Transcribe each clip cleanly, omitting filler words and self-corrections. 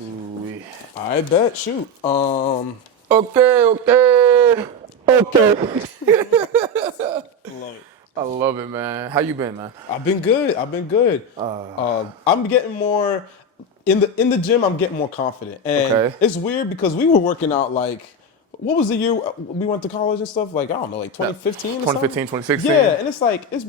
Ooh-wee. I bet. Shoot. Okay. Love it. I love it, man. How you been, man? I've been good. I'm getting more in the gym. I'm getting more confident, and Okay. it's weird because we were working out like. What was the year we went to college and stuff? Like, I don't know, like 2015 or something? 2015, 2016. Yeah, and it's like, I've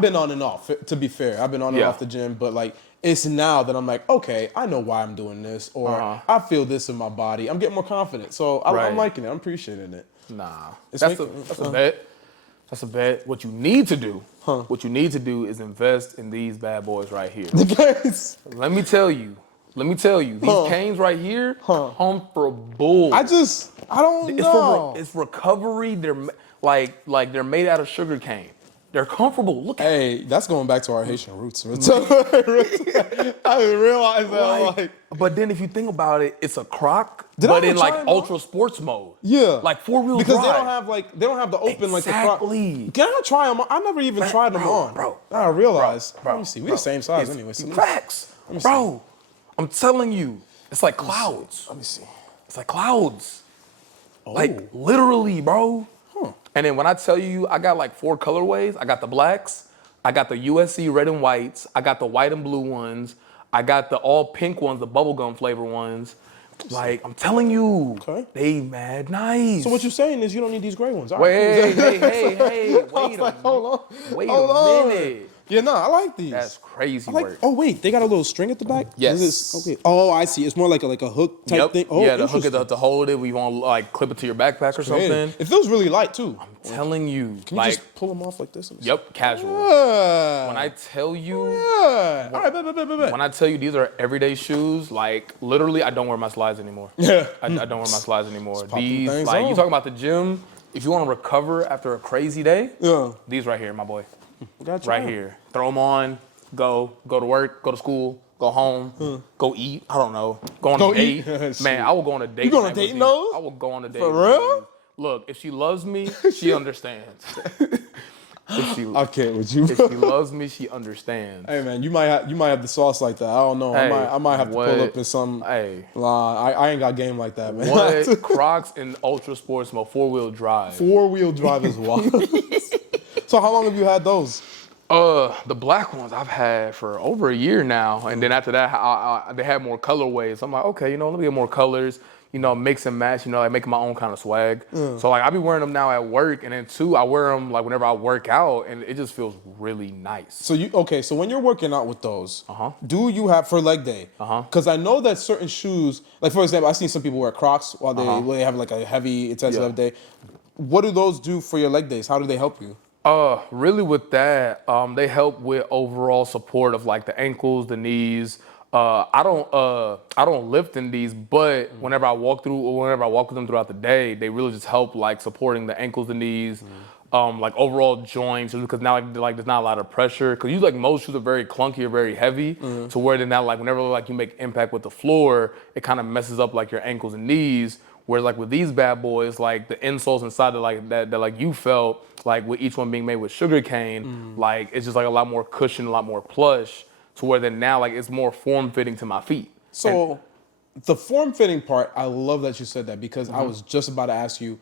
been on and off, to be fair. I've been on and Yeah. off the gym, but like, it's now that I'm like, okay, I know why I'm doing this, or I feel this in my body. I'm getting more confident. So Right. I'm liking it. I'm appreciating it. Nah. It's That's a making- bet. That's a bet. What you need to do, is invest in these bad boys right here. The guys. Let me tell you, these canes right here, comfortable. I don't know. It's recovery. They're like they're made out of sugar cane. They're comfortable. Look at Hey, that's going back to our Haitian roots. I didn't realize that. But then if you think about it, it's a croc, Did I but ever in like try 'em, though? ultra sports mode. Yeah, Like 4-wheel because drive. they don't have the open like the front. Exactly. Can I try them? I never even tried them on. Bro. I realized. Bro, Let me see. We the same size anyway. So Facts, bro. I'm telling you, it's like clouds. let me see. It's like clouds. Oh. Like literally, bro. And then when I tell you, I got like 4 colorways. I got the blacks. I got the USC red and whites. I got the white and blue ones. I got the all pink ones, the bubblegum flavor ones. Like, I'm telling you, they mad nice. So what you're saying is you don't need these gray ones. All right, Hey, wait hold a minute. Yeah, no, I like these. That's crazy I like, work. oh wait, they got a little string at the back. Yes. Okay. Oh, I see. It's more like a hook type thing. Oh, yeah, the hook is interesting. to hold it. We want to like clip it to your backpack or something. It feels really light too. I'm telling you, Can you like, just pull them off like this? yep, casual. Yeah. When I tell you, Yeah. All right, bet. when I tell you these are everyday shoes, like literally, I don't wear my slides anymore. Yeah. I don't wear my slides anymore. pop them These, things like, on. you talking about the gym? If you want to recover after a crazy day, Yeah. these right here, my boy. Gotcha. Right here. Throw them on, go to work, go to school, go home, go eat. I don't know. Go on Go a date. eat. Man, I will go on a date. You going on tonight a date with in these. those? I will go on a date. For with real? these. Look, if she loves me, she understands. I can't with you. If she loves me, she understands. Hey man, you might have the sauce like that. I don't know. Hey, I might have to what? pull up in some. Hey. I ain't got game like that, man. What? Crocs in ultra sports mode, 4-wheel drive. 4-wheel drive is wild. So how long have you had those? The black ones I've had for over a year now, and then after that, they had more colorways. I'm like, okay, let me get more colors. Mix and match. Like making my own kind of swag. So like I be wearing them now at work, and then too, I wear them like whenever I work out, and it just feels really nice. So when you're working out with those, do you have for leg day? Because I know that certain shoes, like for example, I've seen some people wear Crocs while they have like a heavy intense leg day. What do those do for your leg days? How do they help you? Really with that, they help with overall support of like the ankles, the knees. I don't lift in these, but whenever I walk with them throughout the day, they really just help like supporting the ankles, the knees, like overall joints, because now like there's not a lot of pressure. Because usually like most shoes are very clunky or very heavy, to where they're not like whenever like you make impact with the floor, it kind of messes up like your ankles and knees. Whereas like with these bad boys, like the insoles inside that like you felt, like with each one being made with sugar cane, like it's just like a lot more cushion, a lot more plush, to where then now like it's more form fitting to my feet. So the form fitting part, I love that you said that, because I was just about to ask you,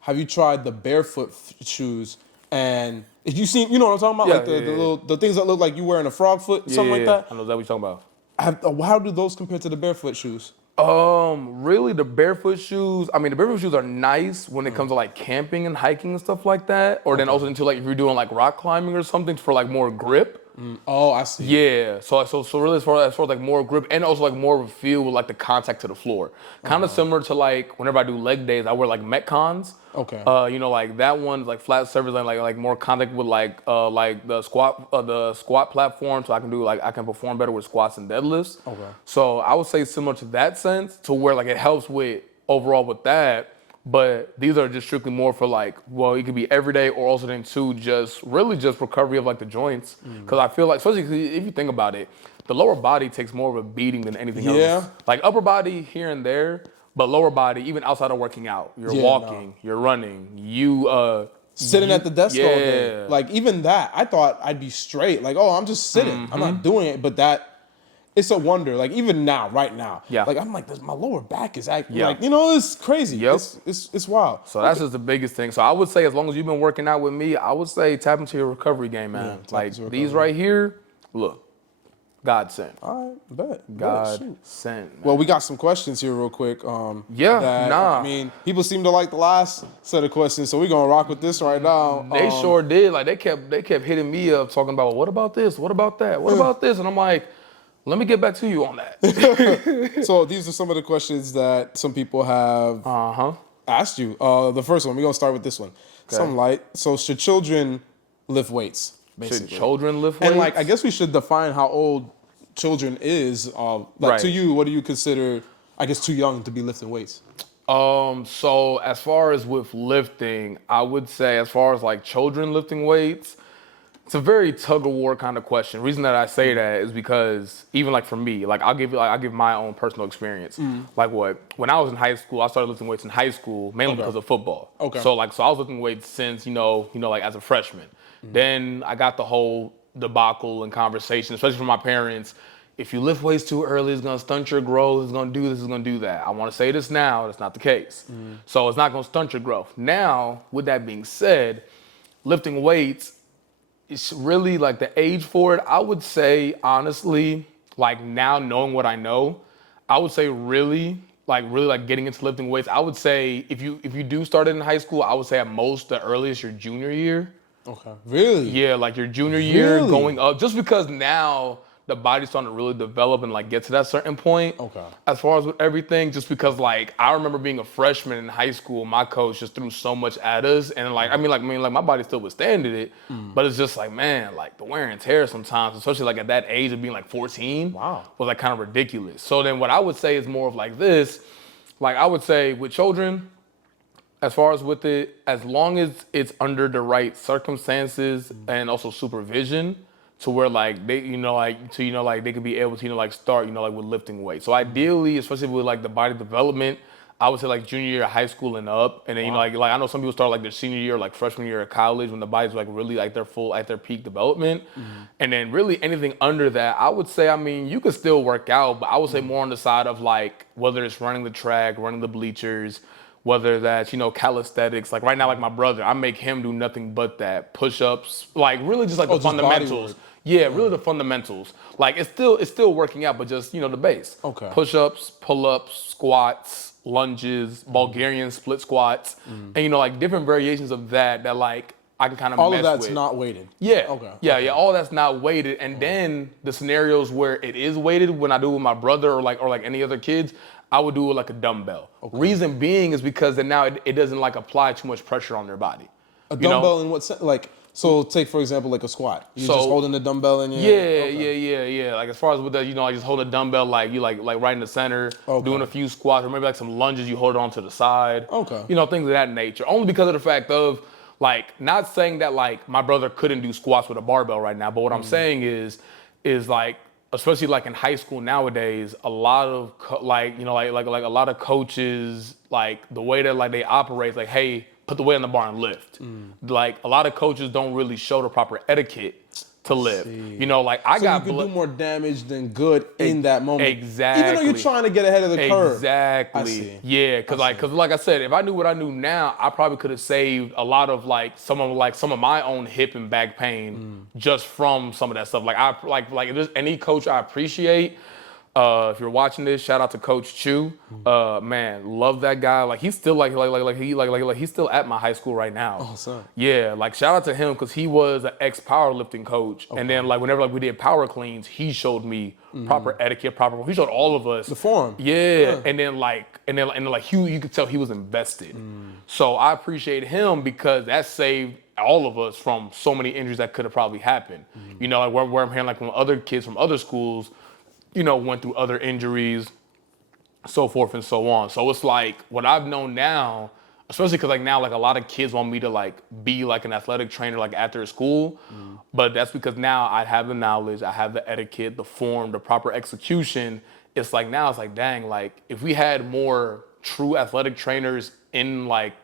have you tried the barefoot shoes? And if you seen, you know what I'm talking about, the things that look like you wearing a frog foot, something like that. I know that what you're talking about. How do those compare to the barefoot shoes? Really the barefoot shoes, I mean, the barefoot shoes are nice when it comes to like camping and hiking and stuff like that. Or then also into like if you're doing like rock climbing or something for like more grip. Oh, I see. Yeah, so really as far as like more grip and also like more of a feel with like the contact to the floor. Kind of similar to like whenever I do leg days, I wear like Metcons. Okay. Like that one, like flat surface and like more contact with like the squat platform, so I can perform better with squats and deadlifts. Okay. So I would say similar to that sense, to where like it helps with overall with that. But these are just strictly more for like, well, it could be everyday or also then too just recovery of like the joints. Because I feel like, especially if you think about it, the lower body takes more of a beating than anything else. Like upper body here and there, but lower body, even outside of working out, you're walking, you're running, sitting at the desk all day. Like even that, I thought I'd be straight. Like, oh, I'm just sitting. I'm not doing it. But it's a wonder. Like even now, right now, Yeah. like I'm like, my lower back is acting Yeah. like, you know, it's crazy. Yep. It's wild. So that's just the biggest thing. So I would say as long as you've been working out with me, I would say tap into your recovery game, man. tap Like into these recovery. right here, look, God sent. All right, bet. God Shoot. sent. Man. Well, we got some questions here real quick. Nah. I mean, people seem to like the last set of questions, so we're gonna rock with this right now. They sure did. Like they kept hitting me up talking about, well, what about this? What about that? What about this? And I'm like, let me get back to you on that. So these are some of the questions that some people have asked you. The first one, we're gonna start with this one. Okay. Some light. So should children lift weights? Basically. Should children lift weights? And like, I guess we should define how old children is. Right. To you, what do you consider, I guess, too young to be lifting weights? So as far as with lifting, I would say as far as like children lifting weights, it's a very tug of war kind of question. The reason that I say that is because even like for me, like I'll give my own personal experience. Like when I was in high school, I started lifting weights in high school mainly because of football. Okay. So I was lifting weights since like as a freshman. Then I got the whole debacle and conversation, especially from my parents. If you lift weights too early, it's gonna stunt your growth. It's gonna do this. It's gonna do that. I want to say this now. That's not the case. So it's not gonna stunt your growth. Now, with that being said, lifting weights, it's really like the age for it. I would say honestly, like now knowing what I know, I would say really getting into lifting weights. I would say if you do start it in high school, I would say at most the earliest your junior year. Okay. Really? Yeah, like your junior year Really? going up, just because now the body's starting to really develop and like get to that certain point. Okay. As far as with everything, just because like I remember being a freshman in high school, my coach just threw so much at us, and like my body still withstanded it, but it's just like, man, like the wear and tear sometimes, especially like at that age of being like 14, Wow, was like kind of ridiculous. So then what I would say is more of like this, like I would say with children, as far as with it, as long as it's under the right circumstances and also supervision, to where like they, they could be able to, start, with lifting weights. So ideally, especially with like the body development, I would say like junior year of high school and up, and then like I know some people start like their senior year, like freshman year of college, when the body's like really like at their peak development, and then really anything under that, I would say, I mean, you could still work out, but I would say more on the side of like whether it's running the track, running the bleachers, whether that's, calisthenics. Like right now, like my brother, I make him do nothing but that. Push-ups, like really just like the just body fundamentals. work. Yeah, really the fundamentals. Like it's still working out, but just, the base. Okay. Push-ups, pull-ups, squats, lunges, Bulgarian split squats, and, like different variations of that like I can kind of All mess of that's with. not weighted. Yeah. Okay. Yeah. All that's not weighted. And then the scenarios where it is weighted, when I do it with my brother or like any other kids, I would do it like a dumbbell. Okay. Reason being is because then now it doesn't like apply too much pressure on their body. A dumbbell in what sense? Like, so take for example like a squat. You're just holding the dumbbell in your Yeah. Like as far as with that, like just hold a dumbbell like you like right in the center, doing a few squats, or maybe like some lunges, you hold it on to the side. Okay. Things of that nature. Only because of the fact of like not saying that like my brother couldn't do squats with a barbell right now, but what I'm saying is like, especially like in high school nowadays, a lot of a lot of coaches, like the way that like they operate, like, hey, put the weight on the bar and lift. Like a lot of coaches don't really show the proper etiquette to lift. Like I So got you could do more damage than good in that moment. Exactly. Even though you're trying to get ahead of the curve. Exactly. I see. Yeah, because like I said, if I knew what I knew now, I probably could have saved a lot of like some of my own hip and back pain just from some of that stuff. Like if there's any coach I appreciate, if you're watching this, shout out to Coach Chu. Man, love that guy. Like he's still he's still at my high school right now. Oh, son. Yeah, like shout out to him because he was an ex-powerlifting coach. Okay. And then like whenever like we did power cleans, he showed me proper etiquette, he showed all of us The form. Yeah. And then you could tell he was invested. So I appreciate him because that saved all of us from so many injuries that could have probably happened. Like where I'm hearing like from other kids from other schools, went through other injuries, so forth and so on. So it's like what I've known now, especially because like now like a lot of kids want me to like be like an athletic trainer like after school, but that's because now I have the knowledge, I have the etiquette, the form, the proper execution. It's like now it's like dang, like if we had more true athletic trainers in like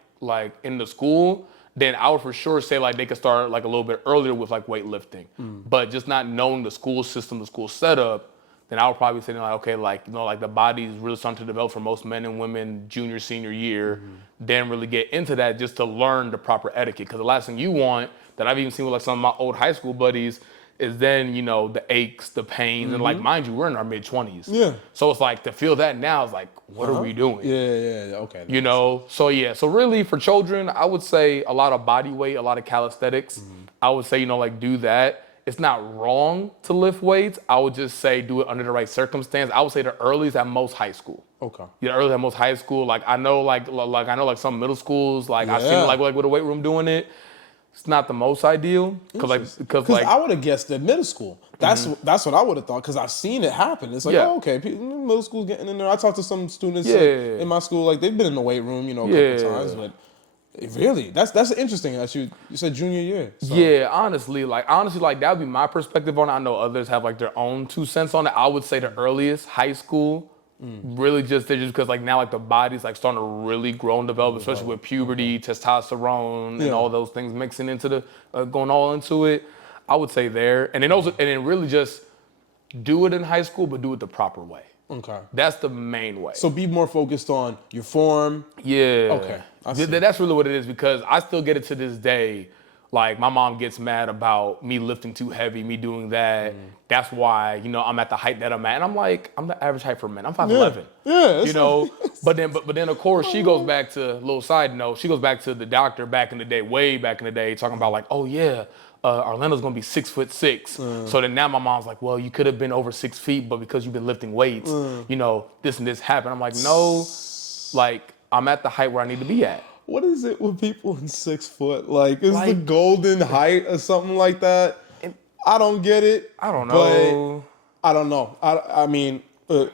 in the school, then I would for sure say like they could start like a little bit earlier with like weightlifting. But just not knowing the school system, the school setup, then I would probably say like, okay, like, you know, like the body's really starting to develop for most men and women junior, senior year, then really get into that just to learn the proper etiquette. Because the last thing you want, that I've even seen with like some of my old high school buddies, is then, you know, the aches, the pains, and like, mind you, we're in our mid-20s. Yeah. So it's like, to feel that now is like, what are we doing? Yeah, okay. You know, so yeah, so really for children, I would say a lot of body weight, a lot of calisthenics. I would say, you know, like do that. It's not wrong to lift weights. I would just say do it under the right circumstance. I would say the earliest at most high school. Okay. Yeah, earliest at most high school. Like I know, like some middle schools, like I've seen like with a weight room doing it. It's not the most ideal because I would have guessed that middle school. That's what I would have thought because I've seen it happen. It's like, oh, okay, middle school's getting in there. I talked to some students in my school, like they've been in the weight room, you know, a couple times, but really, that's interesting. That you said junior year. So. Yeah, honestly, like that would be my perspective on it. I know others have like their own 2 cents on it. I would say the earliest high school. Really just because like now like the body's like starting to really grow and develop, especially with puberty, testosterone, and all those things mixing into the going all into it. I would say there, and then really just do it in high school, but do it the proper way. Okay, that's the main way. So be more focused on your form. Yeah. Okay, that's really what it is because I still get it to this day. Like, my mom gets mad about me lifting too heavy, me doing that. That's why, you know, I'm at the height that I'm at. And I'm like, I'm the average height for men. I'm 5'11". Yeah. You know, but then of course she goes back to, little side note, she goes back to the doctor back in the day, way back in the day, talking about like, oh yeah, Orlando's gonna be 6'6". So then now my mom's like, well, you could have been over 6 feet, but because you've been lifting weights, you know, this and this happened. I'm like, no, like I'm at the height where I need to be at. What is it with people in 6 foot? Like, is the golden height or something like that? I don't get it. I don't know. I don't know. I mean,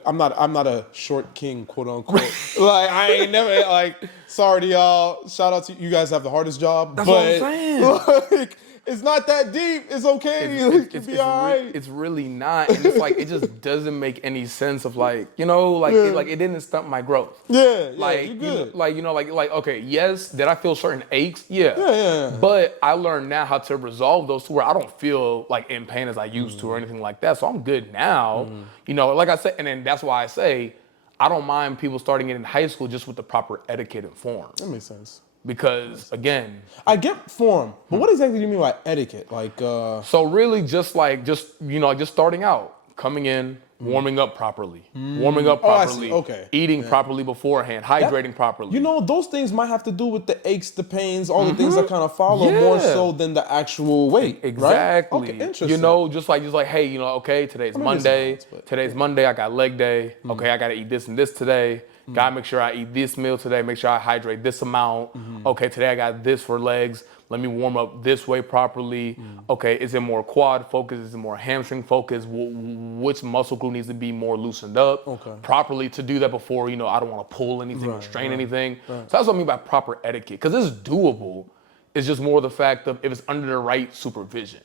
I'm not a short king, quote unquote. Like, I ain't never like. Sorry to y'all. Shout out to you guys. Have the hardest job. That's what I'm saying. Like, it's not that deep. It's okay. It's be all right. It's really not, and it's like it just doesn't make any sense. Of like, you know, like it didn't stunt my growth. Yeah, like you good. Like okay, yes, did I feel certain aches? Yeah. But I learned now how to resolve those to where I don't feel like in pain as I used to or anything like that. So I'm good now. You know, like I said, and then that's why I say I don't mind people starting it in high school just with the proper etiquette and form. That makes sense. Because again, I get form, but what exactly do you mean by etiquette? Like, so really, just starting out, coming in, warming up properly, eating properly beforehand, hydrating properly. You know, those things might have to do with the aches, the pains, all the things that kind of follow more so than the actual weight. Exactly. Right? Okay, interesting. You know, just like, hey, you know, okay, today's Monday. Today's Monday. I got leg day. Okay, I got to eat this and this today. Gotta make sure I eat this meal today. Make sure I hydrate this amount. Okay, today I got this for legs. Let me warm up this way properly. Okay, is it more quad focus? Is it more hamstring focus? Which muscle group needs to be more loosened up properly to do that before, you know, I don't want to pull anything or strain anything. So that's what I mean by proper etiquette. Because it's doable. It's just more the fact of if it's under the right supervision.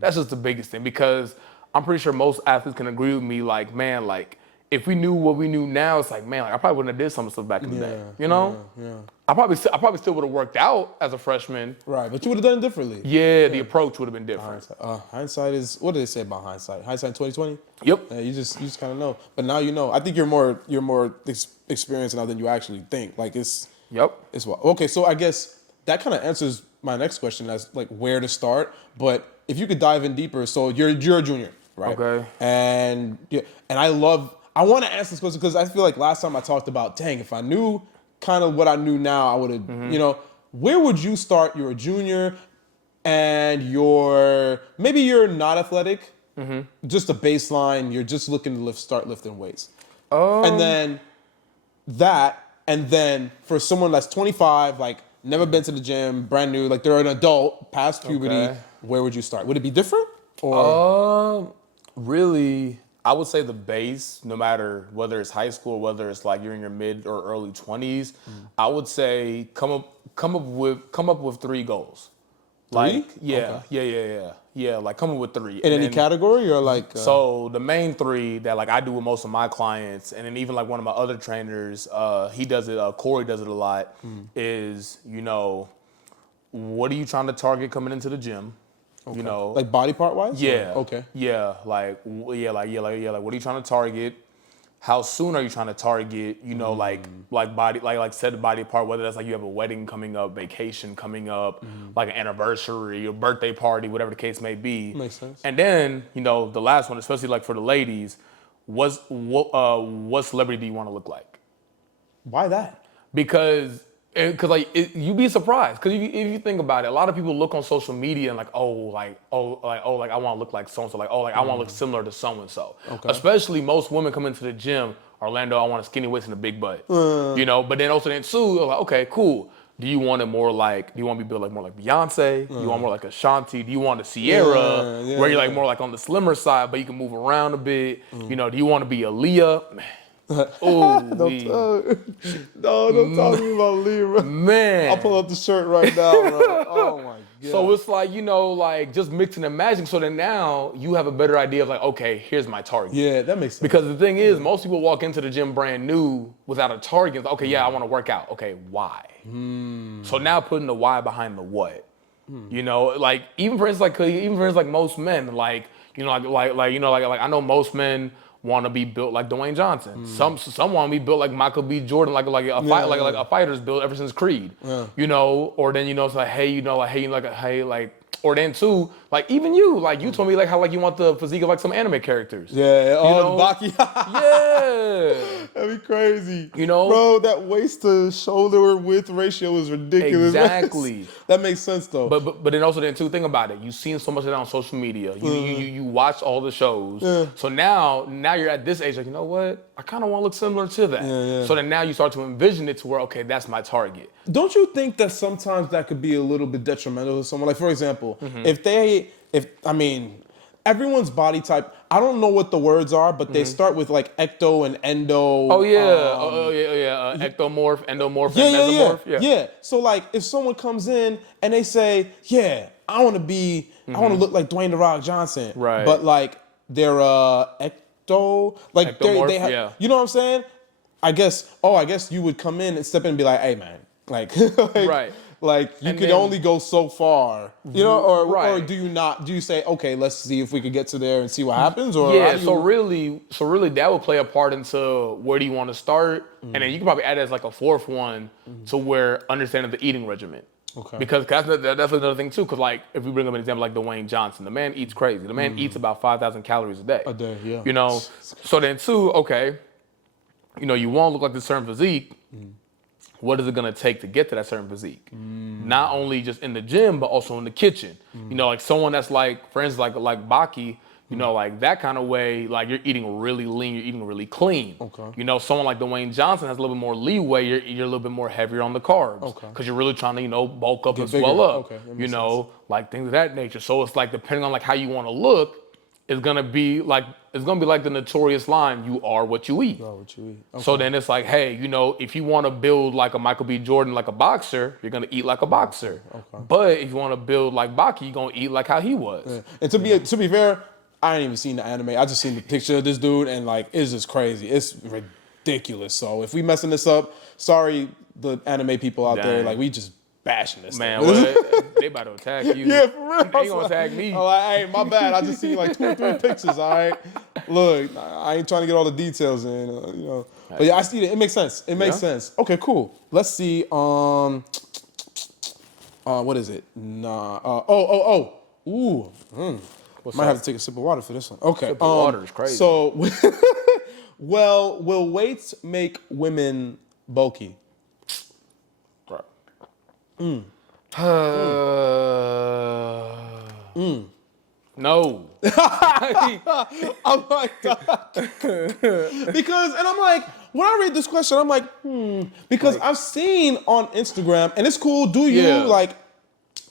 That's just the biggest thing. Because I'm pretty sure most athletes can agree with me, like, man, like, if we knew what we knew now, it's like, man, like, I probably wouldn't have did some stuff back in the day. You know? Yeah. I probably still would have worked out as a freshman. Right, but you would have done it differently. Yeah, the approach would have been different. Hindsight is, what do they say about hindsight? Hindsight 2020? Yep. You just kind of know. But now you know. I think you're more experienced now than you actually think. Like it's okay. So I guess that kind of answers my next question as like where to start. But if you could dive in deeper, so you're a junior, right? Okay. And I want to answer this question because I feel like last time I talked about, dang, if I knew kind of what I knew now, I would have, you know, where would you start? You're a junior and maybe you're not athletic, just a baseline, you're just looking to start lifting weights. And then for someone that's 25, like never been to the gym, brand new, like they're an adult, past puberty, where would you start? Would it be different? Or really, I would say the base, no matter whether it's high school, whether it's like you're in your mid or early 20s, I would say come up with 3 goals. Like, yeah. Like come up with 3. In any category or like? So the main 3 that like I do with most of my clients, and then even like one of my other trainers, he does it. Corey does it a lot. Is, you know, what are you trying to target coming into the gym? Okay. You know, like body part wise. yeah. Or? Okay. Yeah, like what are you trying to target? How soon are you trying to target? You know, like body, like set the body part. Whether that's like you have a wedding coming up, vacation coming up, like an anniversary, a birthday party, whatever the case may be. Makes sense. And then the last one, especially like for the ladies, what celebrity do you want to look like? Why that? Because you'd be surprised. Because if you think about it, a lot of people look on social media and like I want to look like so and so. Like I want to look similar to so and so. Especially most women come into the gym. Orlando, I want a skinny waist and a big butt. But then also too, like, okay, cool. Do you want to be built like more like Beyonce? Do you want more like Ashanti? Do you want a Sierra where you're like more like on the slimmer side, but you can move around a bit? Do you want to be Aaliyah? Man. Don't talk to me about Libra. Man. I'll pull up the shirt right now, bro. Oh my God. So it's like, like just mixing and matching so that now you have a better idea of like, okay, here's my target. Yeah, that makes sense. Because the thing is, most people walk into the gym brand new without a target. Like, okay, I want to work out. Okay, why? So now putting the why behind the what. Like even for instance, like most men, like I know most men want to be built like Dwayne Johnson. Some want to be built like Michael B. Jordan, like a fighter's built ever since Creed. Or then it's like or then too, like even you told me like how like you want the physique of like some anime characters. Yeah, the Baki. Yeah. That'd be crazy. Bro, that waist to shoulder width ratio is ridiculous. Exactly. That makes sense though. But then too, think about it. You've seen so much of that on social media. You watch all the shows. Yeah. So now you're at this age, like, you know what? I kind of want to look similar to that. Yeah. So then now you start to envision it to where, okay, that's my target. Don't you think that sometimes that could be a little bit detrimental to someone? Like, for example, everyone's body type, I don't know what the words are, but they start with like ecto and endo. Oh, yeah. Ectomorph, endomorph, and mesomorph. Yeah. So, like, if someone comes in and they say, I want to look like Dwayne "The Rock" Johnson. Right. But, like, they're ecto. Like, they have, you know what I'm saying? I guess you would come in and step in and be like, hey, man. Right. Like you could only go so far, or do you not? Do you say, okay, let's see if we could get to there and see what happens? Or so really that would play a part into where do you want to start, and then you can probably add as like a fourth one to where understanding the eating regimen. Okay. Because that's another thing too. Because like if we bring up an example like Dwayne Johnson, the man eats crazy. The man eats about 5,000 calories a day. Yeah. So then too, okay, you want to look like this certain physique. What is it going to take to get to that certain physique? Not only just in the gym, but also in the kitchen. Like someone that's like, for instance, like Baki, like that kind of way, like you're eating really lean, you're eating really clean. Okay. Someone like Dwayne Johnson has a little bit more leeway, you're a little bit more heavier on the carbs. Okay. Because you're really trying to, bulk up and swell up. Okay. Like things of that nature. So it's like depending on like how you want to look, it's gonna be like the notorious line, you are what you eat. Okay. So then it's like, hey, if you want to build like a Michael B. Jordan, like a boxer, you're gonna eat like a boxer. Okay. But if you want to build like Baki, you're gonna eat like how he was. Yeah. And to be fair, I ain't even seen the anime. I just seen the picture of this dude, and like it's just crazy. It's ridiculous. So if we messing this up, sorry, the anime people out there, like we just bashing this. Man, they about to attack you. Yeah, for real. They gonna attack me. Oh, hey, my bad. I just seen like 2 or 3 pictures. All right, look, I ain't trying to get all the details in, But yeah, I see it. It makes sense. It makes sense. Okay, cool. Let's see. What is it? Ooh. Might have to take a sip of water for this one. Okay. Sip of water is crazy. So, well, will weights make women bulky? No. I'm like, because, and I'm like, when I read this question, I'm like, because I've seen on Instagram, and it's cool, like,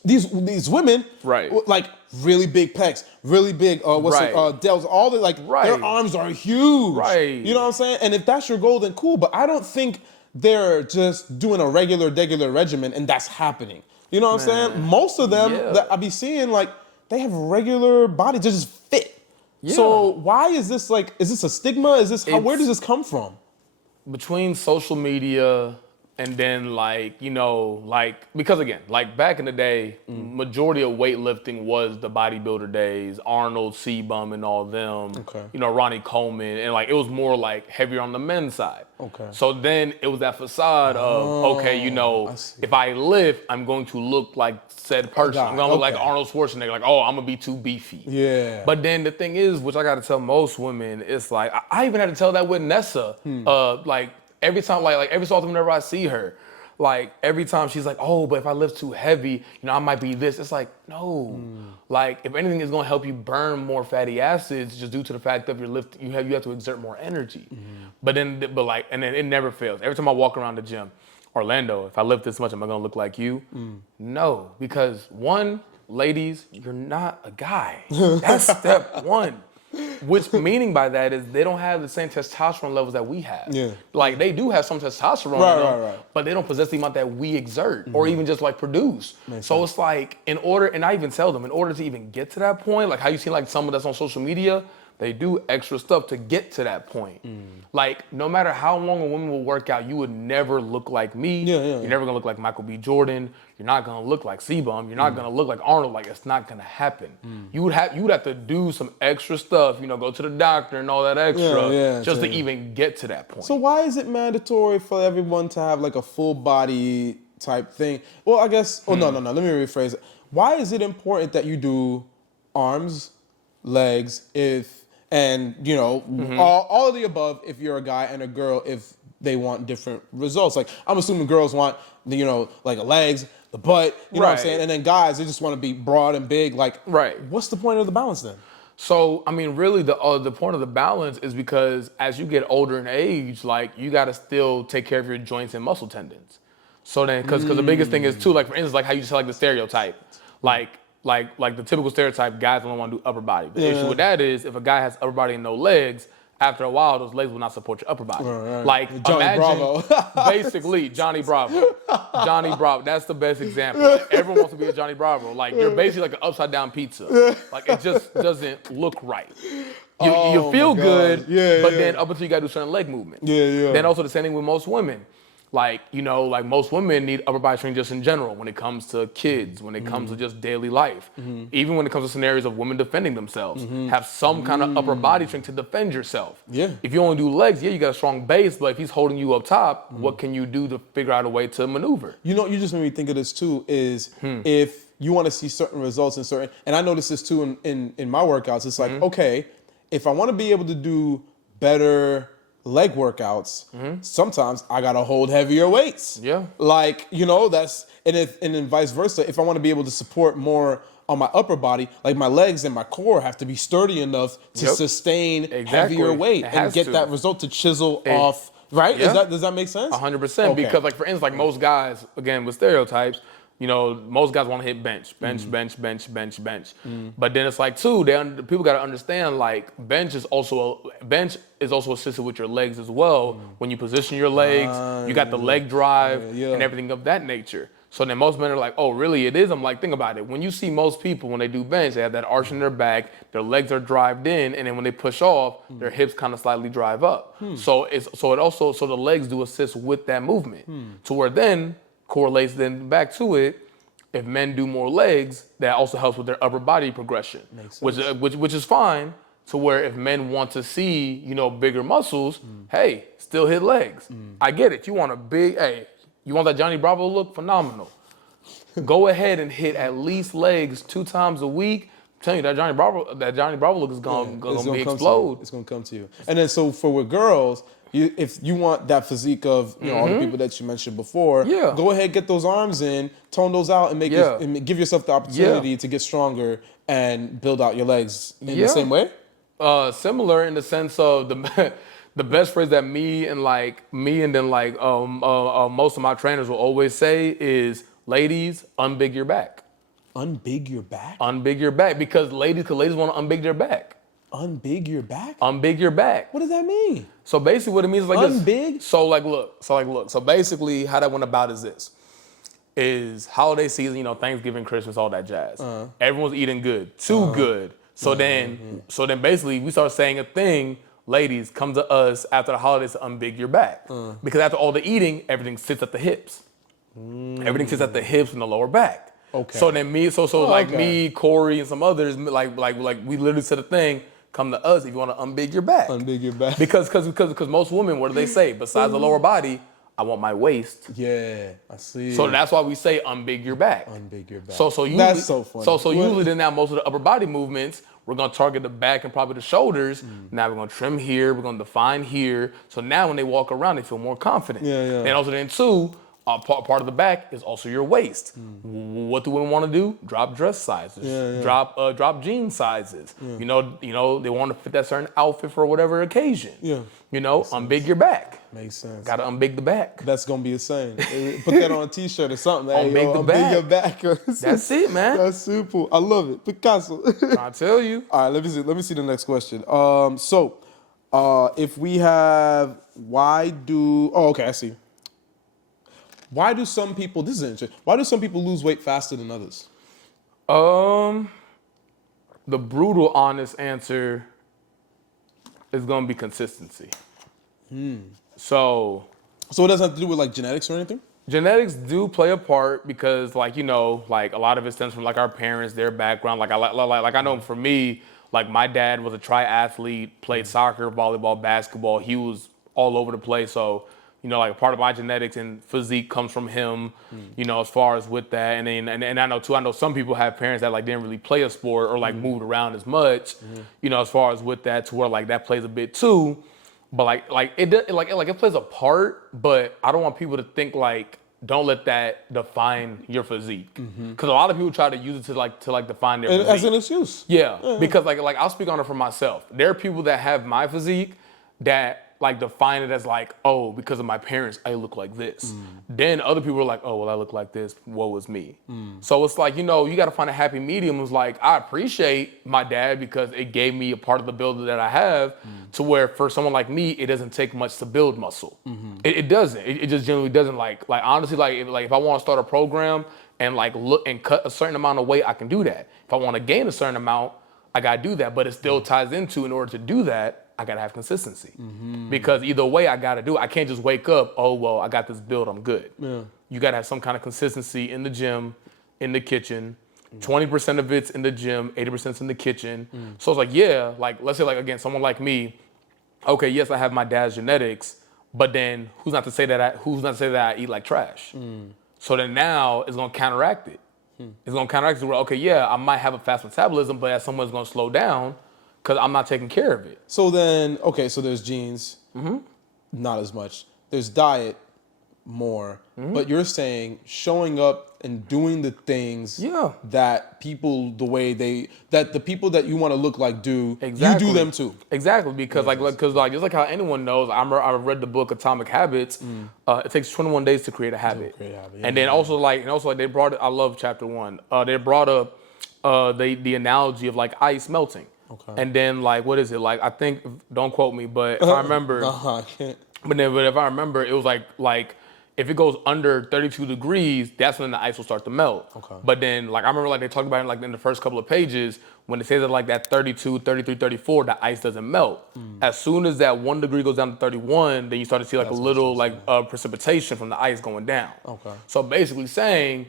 these women, right, like really big pecs, really big, delts, all the their arms are huge, right? You know what I'm saying? And if that's your goal, then cool. But I don't think they're just doing a regular regimen, and that's happening. You know what I'm saying? Most of them that I be seeing, like, they have regular bodies, they just fit. Yeah. So why is this like? Is this a stigma? Where does this come from? Between social media, And then like, like, because again, like back in the day, majority of weightlifting was the bodybuilder days, Arnold, C-Bum and all them, Okay. Ronnie Coleman. And like, it was more like heavier on the men's side. Okay. So then it was that facade of, okay, if I lift, I'm going to look like said person. I'm going to look like Arnold Schwarzenegger. Like, oh, I'm going to be too beefy. Yeah. But then the thing is, which I got to tell most women, it's like, I even had to tell that with Nessa, like, every time, like every so often whenever I see her, like every time she's like, oh, but if I lift too heavy, I might be this. It's like, no. Like if anything is gonna help you burn more fatty acids just due to the fact that if you're lifting, you have to exert more energy. But then it never fails. Every time I walk around the gym, Orlando, if I lift this much, am I gonna look like you? No, because one, ladies, you're not a guy. That's step one. Which meaning by that is they don't have the same testosterone levels that we have. Yeah. Like they do have some testosterone in them, but they don't possess the amount that we exert or even just like produce. So it's like and I even tell them, in order to even get to that point, like how you see like someone that's on social media, they do extra stuff to get to that point. Like no matter how long a woman will work out, you would never look like me. You're never gonna look like Michael B. Jordan. You're not gonna look like C-Bum. You're not gonna look like Arnold. Like it's not gonna happen. You would have to do some extra stuff. Go to the doctor and all that extra just to even get to that point. So why is it mandatory for everyone to have like a full body type thing? Well, I guess. Oh no. Let me rephrase it. Why is it important that you do arms, legs, all of the above if you're a guy and a girl if they want different results? Like I'm assuming girls want like legs, the butt, you know what I'm saying? And then guys, they just want to be broad and big. Like, what's the point of the balance then? So, I mean, really the point of the balance is because as you get older in age, like you got to still take care of your joints and muscle tendons. So then, because the biggest thing is too, like for instance, like how you just like the stereotype, like the typical stereotype, guys don't want to do upper body. The issue with that is if a guy has upper body and no legs, after a while, those legs will not support your upper body. Like Johnny Bravo. Basically, Johnny Bravo. Johnny Bravo, that's the best example. Everyone wants to be a Johnny Bravo. Like you're basically like an upside down pizza. Like it just doesn't look right. You feel good, but then up until you got to do certain leg movements. Then also the same thing with most women. Like, like most women need upper body strength just in general when it comes to kids, when it comes to just daily life. Even when it comes to scenarios of women defending themselves, have some kind of upper body strength to defend yourself. If you only do legs, you got a strong base, but if he's holding you up top, what can you do to figure out a way to maneuver? You just made me think of this too, is if you want to see certain results and I notice this too in my workouts, it's like, okay, if I want to be able to do better leg workouts, sometimes I gotta hold heavier weights. Like, that's and then vice versa. If I want to be able to support more on my upper body, like my legs and my core have to be sturdy enough to sustain heavier weight and get that result to chisel off. Right? Does that make sense? 100%. Because like for instance, like most guys, again with stereotypes, most guys want to hit bench. But then it's like too, people got to understand like bench is also assisted with your legs as well. When you position your legs, you got the leg drive and everything of that nature. So then most men are like, oh, really it is? I'm like, think about it. When you see most people, when they do bench, they have that arch in their back, their legs are drived in, and then when they push off, their hips kind of slightly drive up. So the legs do assist with that movement to where then correlates then back to it. If men do more legs, that also helps with their upper body progression, which is fine. To where if men want to see bigger muscles, hey, still hit legs. I get it. You want a big you want that Johnny Bravo look? Phenomenal. Go ahead and hit at least legs 2 times a week. I'm telling you that Johnny Bravo look is gonna be explode. It's gonna come to you. And then so for with girls, if you want that physique of all the people that you mentioned before, go ahead, get those arms in, tone those out, and and give yourself the opportunity to get stronger and build out your legs in the same way. Similar in the sense of the best phrase that me and then most of my trainers will always say is, ladies, unbig your back. Unbig your back? Unbig your back because ladies want to unbig their back. Unbig your back? Unbig your back. What does that mean? So basically what it means is like unbig? This. So look. So basically how that went about is this. Is holiday season, Thanksgiving, Christmas, all that jazz. Everyone's eating good. Too good. So then basically we start saying a thing ladies, come to us after the holidays to unbig your back. Because after all the eating, everything sits at the hips. Everything sits at the hips and the lower back. Okay. So then me, Corey, and some others, like we literally said a thing, come to us if you want to unbig your back. Unbig your back. Because most women, what do they say? Besides the lower body, I want my waist. Yeah, I see. So that's why we say unbig your back. Unbig your back. So usually, that's so funny. So usually then now most of the upper body movements, we're gonna target the back and probably the shoulders. Now we're gonna trim here, we're gonna define here. So now when they walk around, they feel more confident. Yeah. And also then too, part of the back is also your waist. What do women want to do? Drop dress sizes. Drop jean sizes. You know they want to fit that certain outfit for whatever occasion. Yeah. Unbig your back. Makes sense. Gotta unbig the back. That's gonna be a saying. Put that on a t-shirt or something. Hey, Unbig the back. Your back. That's it, man. That's super. I love it. Picasso. I tell you. All right, let me see the next question. If we have, I see. Why do some people, this is interesting, why do some people lose weight faster than others? The brutal, honest answer is going to be consistency. So it doesn't have to do with like genetics or anything? Genetics do play a part because like a lot of it stems from like our parents, their background. Like I know for me, like my dad was a triathlete, played soccer, volleyball, basketball. He was all over the place. So, like a part of my genetics and physique comes from him, as far as with that. And then, and I know some people have parents that like didn't really play a sport or like moved around as much, as far as with that to where like that plays a bit too. But it plays a part, but I don't want people to think like, don't let that define your physique. Because a lot of people try to use it to define their physique. As an excuse. Yeah. Because like I'll speak on it for myself. There are people that have my physique that like define it as like, oh, because of my parents, I look like this. Then other people are like, oh, well, I look like this. Woe is me. So it's like, you got to find a happy medium. It's like, I appreciate my dad because it gave me a part of the build that I have to where for someone like me, it doesn't take much to build muscle. It doesn't. It just generally doesn't like honestly, if I want to start a program and like look and cut a certain amount of weight, I can do that. If I want to gain a certain amount, I got to do that. But it still ties into, in order to do that, I gotta have consistency because either way I gotta do it. I can't just wake up, oh, well, I got this build, I'm good. Yeah. You gotta have some kind of consistency in the gym, in the kitchen. 20% of it's in the gym, 80% in the kitchen. So it's like, let's say like, again, someone like me, okay, yes, I have my dad's genetics, but then who's not to say that I eat like trash? So then now it's gonna counteract it. It's gonna counteract it where, okay, yeah, I might have a fast metabolism, but as someone's gonna slow down, because I'm not taking care of it. So then, so there's genes, not as much. There's diet, more. But you're saying showing up and doing the things that people, that the people that you want to look like do, you do them too. Exactly, because just like how anyone knows, I read the book Atomic Habits. It takes 21 days to create a habit. And then also they brought it, I love chapter 1. They brought up the analogy of like ice melting. Okay. And then what is it? I think, don't quote me, but if I remember, but if I remember, it was like if it goes under 32 degrees, that's when the ice will start to melt. Okay. But then I remember they talked about it in the first couple of pages when it says that that 32, 33, 34, the ice doesn't melt. As soon as that 1 degree goes down to 31, then you start to see a little precipitation from the ice going down. Okay. So basically saying,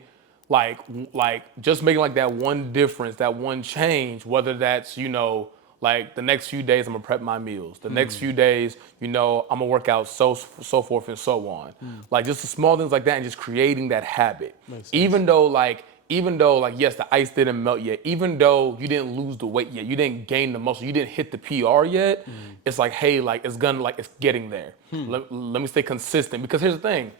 just making that one difference, that one change, whether that's, the next few days I'm gonna prep my meals. The next few days, I'm gonna work out so forth and so on. Just the small things like that and just creating that habit. Even though yes, the ice didn't melt yet, even though you didn't lose the weight yet, you didn't gain the muscle, you didn't hit the PR yet, it's hey, it's getting there. Let me stay consistent, because here's the thing,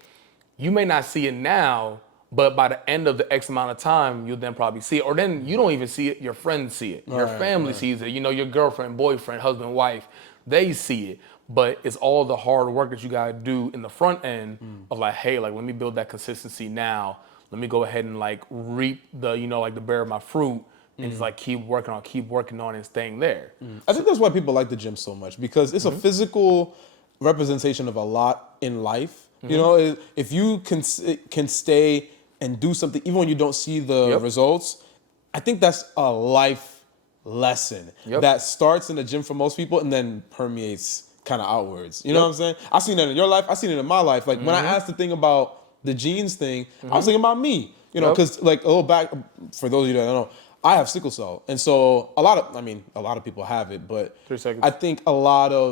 you may not see it now, but by the end of the X amount of time, you'll then probably see it. Or then you don't even see it, your friends see it. Your family sees it. Your girlfriend, boyfriend, husband, wife, they see it. But it's all the hard work that you gotta do in the front end of hey, let me build that consistency now. Let me go ahead and reap the, the bear of my fruit and just keep working on it and staying there. I think that's why people like the gym so much, because it's a physical representation of a lot in life. If you can stay and do something, even when you don't see the results, I think that's a life lesson that starts in the gym for most people and then permeates kind of outwards. You know what I'm saying? I seen that in your life. I seen it in my life. Like when I asked the thing about the genes thing, I was thinking about me. You know, because like a little back for those of you that don't know, I have sickle cell, and so a lot of people have it, but 3 seconds. I think a lot of